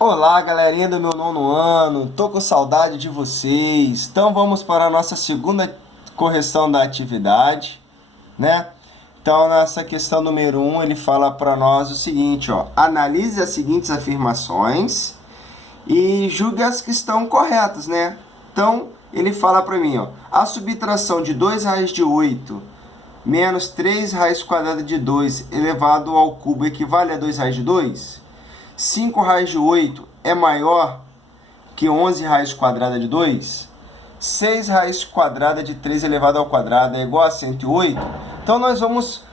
Olá, galerinha do meu nono ano, tô com saudade de vocês. Então vamos para a nossa segunda correção da atividade, né? Então nessa questão número 1, ele fala para nós o seguinte, ó: analise as seguintes afirmações e julgue as que estão corretas, né? Então ele fala para mim, ó: a subtração de 2 raiz de 8 menos 3 raiz quadrada de 2 elevado ao cubo equivale a 2 raiz de 2? 5 raiz de 8 é maior que 11 raiz quadrada de 2? 6 raiz quadrada de 3 elevado ao quadrado é igual a 108? Então nós vamos,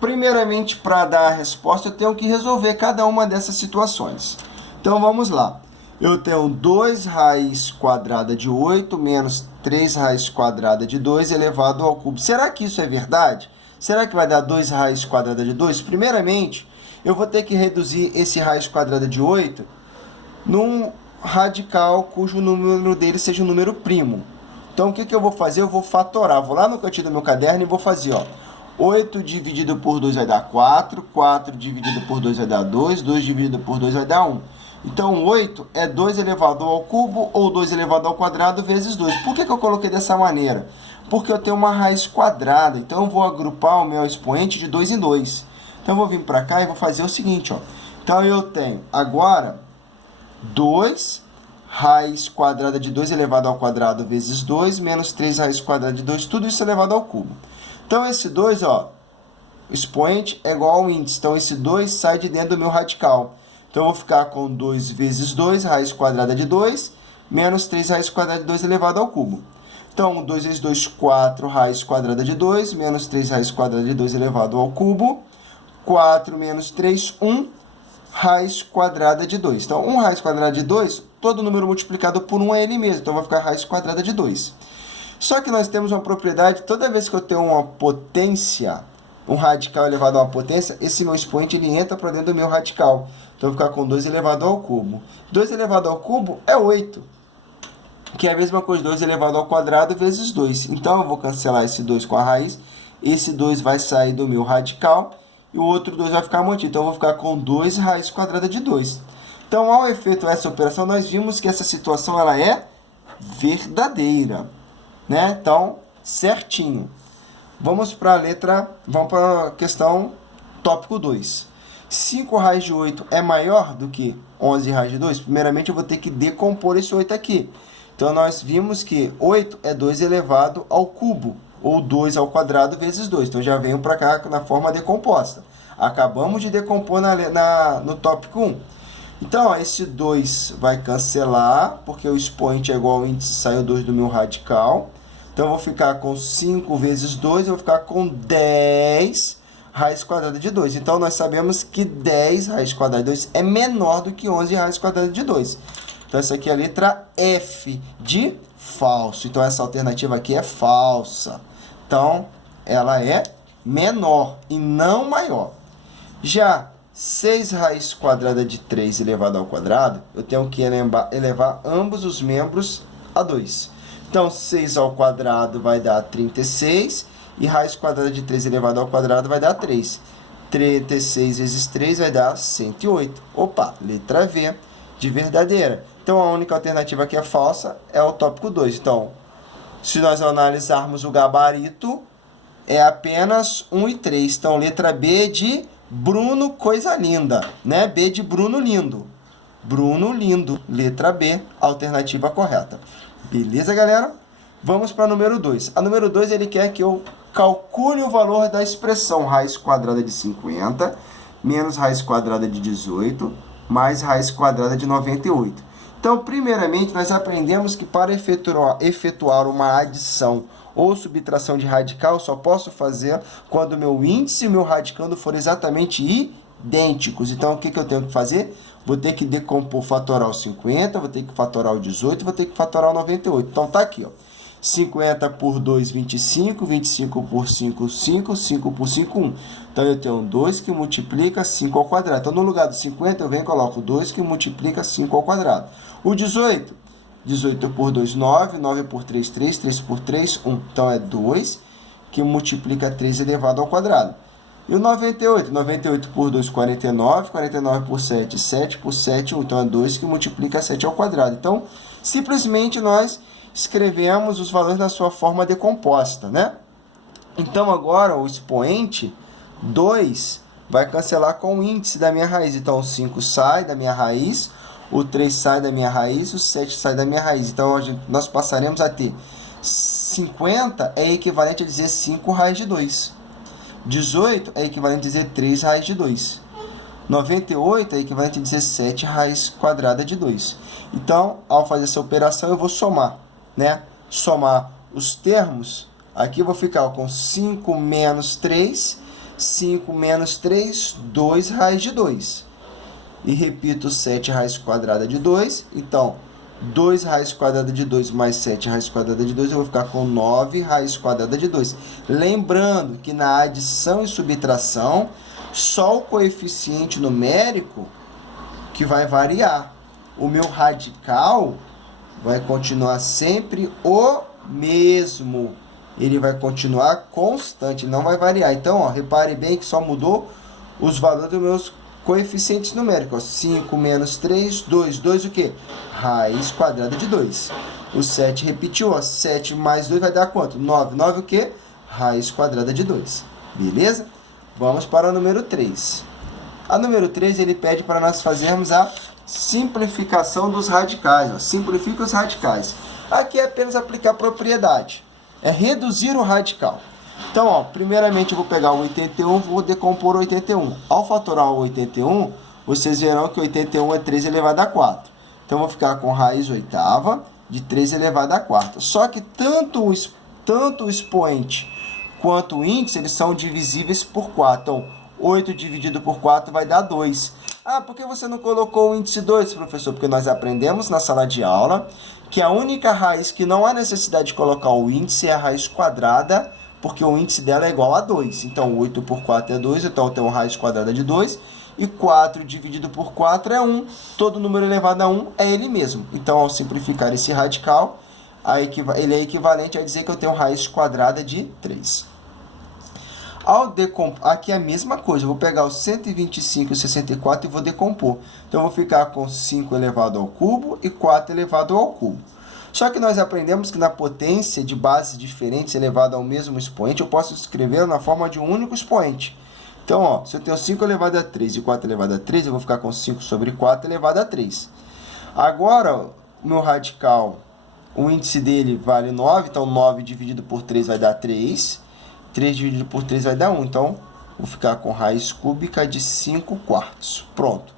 primeiramente, para dar a resposta, eu tenho que resolver cada uma dessas situações. Então vamos lá. Eu tenho 2 raiz quadrada de 8 menos 3 raiz quadrada de 2 elevado ao cubo. Será que isso é verdade? Será que vai dar 2 raiz quadrada de 2? Primeiramente, eu vou ter que reduzir esse raiz quadrada de 8 num radical cujo número dele seja um número primo. Então, o que eu vou fazer? Eu vou fatorar. Vou lá no cantinho do meu caderno e vou fazer, ó, 8 dividido por 2 vai dar 4, 4 dividido por 2 vai dar 2, 2 dividido por 2 vai dar 1. Então, 8 é 2 elevado ao cubo ou 2 elevado ao quadrado vezes 2. Por que eu coloquei dessa maneira? Porque eu tenho uma raiz quadrada. Então, eu vou agrupar o meu expoente de 2 em 2. Então, eu vou vir para cá e vou fazer o seguinte, ó. Então, eu tenho agora 2 raiz quadrada de 2 elevado ao quadrado vezes 2, menos 3 raiz quadrada de 2, tudo isso elevado ao cubo. Então, esse 2, ó, expoente é igual ao índice. Então, esse 2 sai de dentro do meu radical. Então, eu vou ficar com 2 vezes 2, raiz quadrada de 2, menos 3 raiz quadrada de 2 elevado ao cubo. Então, 2 vezes 2, 4 raiz quadrada de 2, menos 3 raiz quadrada de 2 elevado ao cubo. 4 menos 3, 1 raiz quadrada de 2. Então, 1 raiz quadrada de 2, todo número multiplicado por 1 é ele mesmo. Então, vai ficar raiz quadrada de 2. Só que nós temos uma propriedade, toda vez que eu tenho uma potência, um radical elevado a uma potência, esse meu expoente ele entra para dentro do meu radical. Então, eu vou ficar com 2 elevado ao cubo. 2 elevado ao cubo é 8, que é a mesma coisa, 2 elevado ao quadrado vezes 2. Então, eu vou cancelar esse 2 com a raiz. Esse 2 vai sair do meu radical e o outro 2 vai ficar mantido. Então, eu vou ficar com 2 raiz quadrada de 2. Então, ao efetuar essa operação, nós vimos que essa situação ela é verdadeira, né? Então, certinho. Vamos para a questão tópico 2. 5 raiz de 8 é maior do que 11 raiz de 2? Primeiramente, eu vou ter que decompor esse 8 aqui. Então, nós vimos que 8 é 2 elevado ao cubo, ou 2 ao quadrado vezes 2. Então, já venho para cá na forma decomposta. Acabamos de decompor no tópico 1. Então, ó, esse 2 vai cancelar, porque o expoente é igual ao índice, saiu 2 do meu radical. Então, eu vou ficar com 5 vezes 2, eu vou ficar com 10 raiz quadrada de 2. Então, nós sabemos que 10 raiz quadrada de 2 é menor do que 11 raiz quadrada de 2. Então, essa aqui é a letra F de falso. Então, essa alternativa aqui é falsa. Então, ela é menor e não maior. Já 6 raiz quadrada de 3 elevado ao quadrado, eu tenho que elevar ambos os membros a 2. Então, 6 ao quadrado vai dar 36 e raiz quadrada de 3 elevado ao quadrado vai dar 3. 36 vezes 3 vai dar 108. Opa, letra V de verdadeira. Então, a única alternativa que é falsa é o tópico 2. Então, se nós analisarmos o gabarito, é apenas 1 e 3. Então, letra B de Bruno, coisa linda, né? B de Bruno lindo. Bruno lindo, letra B, alternativa correta. Beleza, galera? Vamos para a número 2. A número 2, ele quer que eu calcule o valor da expressão raiz quadrada de 50 menos raiz quadrada de 18 mais raiz quadrada de 98. Então, primeiramente, nós aprendemos que para efetuar uma adição ou subtração de radical, eu só posso fazer quando o meu índice e o meu radicando forem exatamente idênticos. Então, o que eu tenho que fazer? Vou ter que decompor, fatorar o 50, vou ter que fatorar o 18, vou ter que fatorar o 98. Então, tá aqui, ó. 50 por 2, 25, 25 por 5, 5, 5 por 5, 1. Então, eu tenho 2 que multiplica 5 ao quadrado. Então, no lugar do 50, eu venho e coloco 2 que multiplica 5 ao quadrado. O 18, 18 por 2, 9, 9 por 3, 3, 3 por 3, 1. Então, é 2 que multiplica 3 elevado ao quadrado. E o 98? 98 por 2, 49. 49 por 7, 7 por 7, 1. Então, é 2 que multiplica 7 ao quadrado. Então, simplesmente nós escrevemos os valores na sua forma decomposta, né? Então, agora, o expoente 2 vai cancelar com o índice da minha raiz. Então, o 5 sai da minha raiz, o 3 sai da minha raiz, o 7 sai da minha raiz. Então, nós passaremos a ter 50 é equivalente a dizer 5 raiz de 2. 18 é equivalente a dizer 3 raiz de 2. 98 é equivalente a dizer 7 raiz quadrada de 2. Então, ao fazer essa operação, eu vou somar, né? Somar os termos. Aqui eu vou ficar com 5 menos 3. 5 menos 3, 2 raiz de 2. E repito, 7 raiz quadrada de 2. Então, 2 raiz quadrada de 2 mais 7 raiz quadrada de 2, eu vou ficar com 9 raiz quadrada de 2. Lembrando que na adição e subtração, só o coeficiente numérico que vai variar. O meu radical vai continuar sempre o mesmo. Ele vai continuar constante, não vai variar. Então, ó, repare bem que só mudou os valores dos meus coeficientes numéricos. 5 menos 3, 2. 2 o quê? Raiz quadrada de 2. O 7 repetiu, ó. 7 mais 2 vai dar quanto? 9. 9 o quê? Raiz quadrada de 2. Beleza? Vamos para o número 3. A número 3, ele pede para nós fazermos a simplificação dos radicais. Ó. Simplifica os radicais. Aqui é apenas aplicar propriedade. É reduzir o radical. Então, ó, primeiramente eu vou pegar o 81, vou decompor o 81. Ao fatorar o 81, vocês verão que 81 é 3 elevado a 4. Então, eu vou ficar com raiz oitava de 3 elevado a 4. Só que tanto o expoente quanto o índice, eles são divisíveis por 4. Então, 8 dividido por 4 vai dar 2. Ah, por que você não colocou o índice 2, professor? Porque nós aprendemos na sala de aula que a única raiz que não há necessidade de colocar o índice é a raiz quadrada, porque o índice dela é igual a 2. Então, 8 por 4 é 2, então eu tenho raiz quadrada de 2. E 4 dividido por 4 é 1. Todo número elevado a 1 é ele mesmo. Então, ao simplificar esse radical, ele é equivalente a dizer que eu tenho raiz quadrada de 3. Aqui é a mesma coisa, eu vou pegar o 125 e o 64 e vou decompor. Então, eu vou ficar com 5 elevado ao cubo e 4 elevado ao cubo. Só que nós aprendemos que na potência de bases diferentes elevado ao mesmo expoente, eu posso escrever na forma de um único expoente. Então, ó, se eu tenho 5 elevado a 3 e 4 elevado a 3, eu vou ficar com 5 sobre 4 elevado a 3. Agora, o meu radical, o índice dele vale 9, então 9 dividido por 3 vai dar 3. 3 dividido por 3 vai dar 1. Então, vou ficar com raiz cúbica de 5 quartos. Pronto.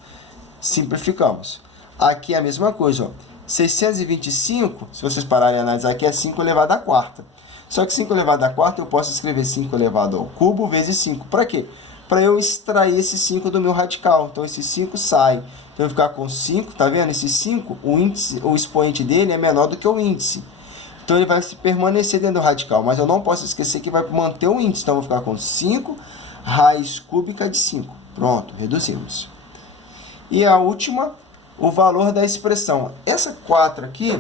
Simplificamos. Aqui é a mesma coisa, ó. 625, se vocês pararem a analisar aqui, é 5 elevado a quarta. Só que 5 elevado a quarta, eu posso escrever 5 elevado ao cubo vezes 5. Para quê? Para eu extrair esse 5 do meu radical. Então, esse 5 sai. Então, eu vou ficar com 5, tá vendo? Esse 5, o expoente dele é menor do que o índice. Então, ele vai se permanecer dentro do radical. Mas eu não posso esquecer que vai manter o índice. Então, eu vou ficar com 5 raiz cúbica de 5. Pronto, reduzimos. E a última, o valor da expressão. Essa 4 aqui,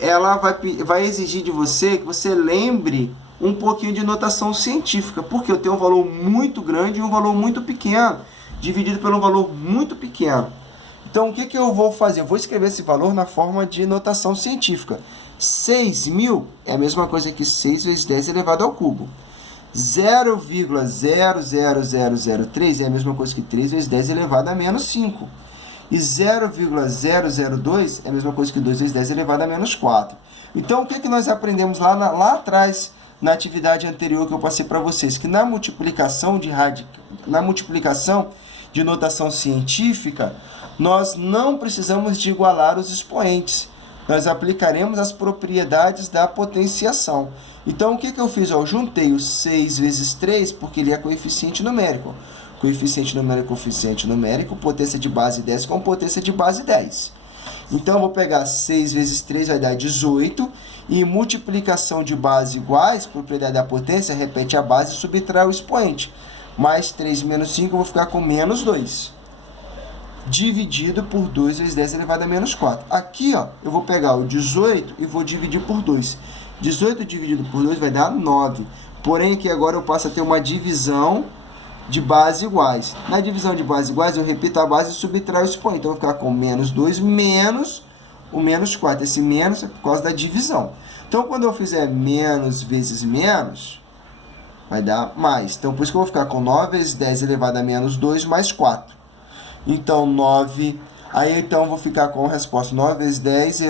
ela vai exigir de você que você lembre um pouquinho de notação científica. Porque eu tenho um valor muito grande e um valor muito pequeno, dividido pelo valor muito pequeno. Então, o que eu vou fazer? Eu vou escrever esse valor na forma de notação científica. 6.000 é a mesma coisa que 6 vezes 10 elevado ao cubo. 0,00003 é a mesma coisa que 3 vezes 10 elevado a menos 5. E 0,002 é a mesma coisa que 2 vezes 10 elevado a menos 4. Então, o que nós aprendemos lá atrás, na atividade anterior que eu passei para vocês? Que na multiplicação de notação científica, nós não precisamos de igualar os expoentes. Nós aplicaremos as propriedades da potenciação. Então, o que eu fiz? Eu juntei o 6 vezes 3, porque ele é coeficiente numérico. Coeficiente numérico, potência de base 10 com potência de base 10. Então, eu vou pegar 6 vezes 3, vai dar 18. E multiplicação de base iguais, propriedade da potência, repete a base e subtrai o expoente. Mais 3 menos 5, eu vou ficar com menos 2. Dividido por 2 vezes 10 elevado a menos 4. Aqui, ó, eu vou pegar o 18 e vou dividir por 2. 18 dividido por 2 vai dar 9. Porém, aqui agora eu passo a ter uma divisão de bases iguais. Na divisão de bases iguais, eu repito a base e subtraio o expoente. Então, eu vou ficar com menos 2 menos o menos 4. Esse menos é por causa da divisão. Então, quando eu fizer menos vezes menos, vai dar mais. Então, por isso que eu vou ficar com 9 vezes 10 elevado a menos 2 mais 4. Então, 9... Aí, então, eu vou ficar com a resposta 9 vezes 10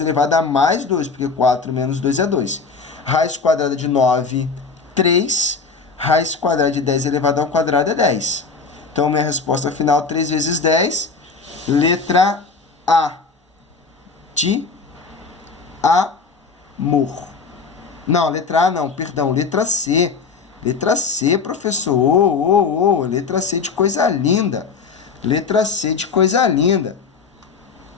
elevado a mais 2, porque 4 menos 2 é 2. Raiz quadrada de 9, 3. Raiz quadrada de 10 elevado ao quadrado é 10. Então, minha resposta final, 3 vezes 10. Letra A. De amor. Não, letra A não, perdão, letra C. Letra C, professor. Letra C de coisa linda. Letra C de coisa linda.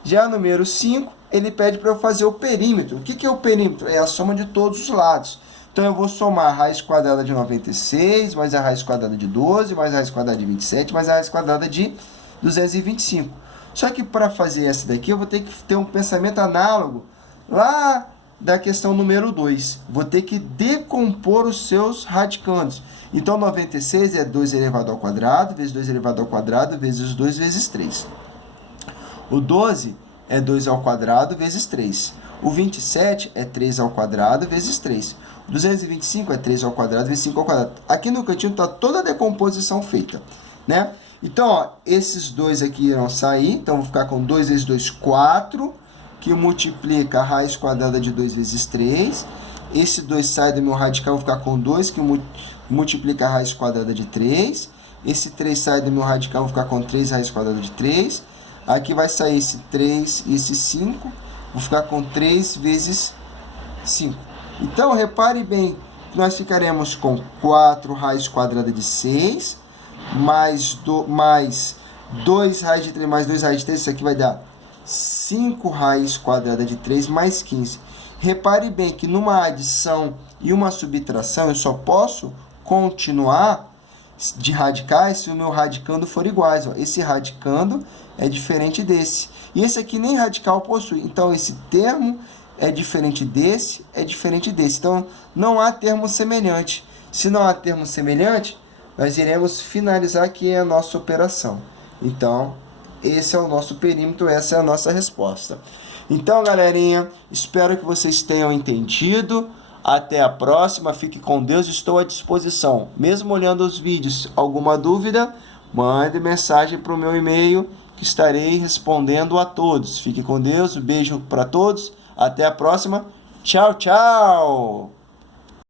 Já número 5, ele pede para eu fazer o perímetro. O que é o perímetro? É a soma de todos os lados. Então, eu vou somar a raiz quadrada de 96, mais a raiz quadrada de 12, mais a raiz quadrada de 27, mais a raiz quadrada de 225. Só que para fazer essa daqui, eu vou ter que ter um pensamento análogo lá da questão número 2. Vou ter que decompor os seus radicandos. Então, 96 é 2 elevado ao quadrado, vezes 2 elevado ao quadrado, vezes 2 vezes 3. O 12 é 2 ao quadrado, vezes 3. O 27 é 3 ao quadrado, vezes 3. O 225 é 3 ao quadrado, vezes 5 ao quadrado. Aqui no cantinho está toda a decomposição feita, né? Então, ó, esses dois aqui irão sair. Então, vou ficar com 2 vezes 2, 4, que multiplica a raiz quadrada de 2 vezes 3. Esse 2 sai do meu radical, vou ficar com 2, que multiplica a raiz quadrada de 3. Esse 3 sai do meu radical, vou ficar com 3 raiz quadrada de 3. Aqui vai sair esse 3 e esse 5. Vou ficar com 3 vezes 5. Então, repare bem, nós ficaremos com 4 raiz quadrada de 6, mais 2 raiz de 3, mais 2 raiz de 3, isso aqui vai dar 5 raiz quadrada de 3, mais 15. Repare bem que numa adição e uma subtração, eu só posso continuar de radicais se o meu radicando for iguais. Ó. Esse radicando é diferente desse. E esse aqui nem radical possui. Então, esse termo é diferente desse, é diferente desse. Então, não há termo semelhante. Se não há termo semelhante, nós iremos finalizar aqui a nossa operação. Então, esse é o nosso perímetro, essa é a nossa resposta. Então, galerinha, espero que vocês tenham entendido. Até a próxima, fique com Deus, estou à disposição. Mesmo olhando os vídeos, alguma dúvida, mande mensagem para o meu e-mail, que estarei respondendo a todos. Fique com Deus, um beijo para todos, até a próxima. Tchau, tchau!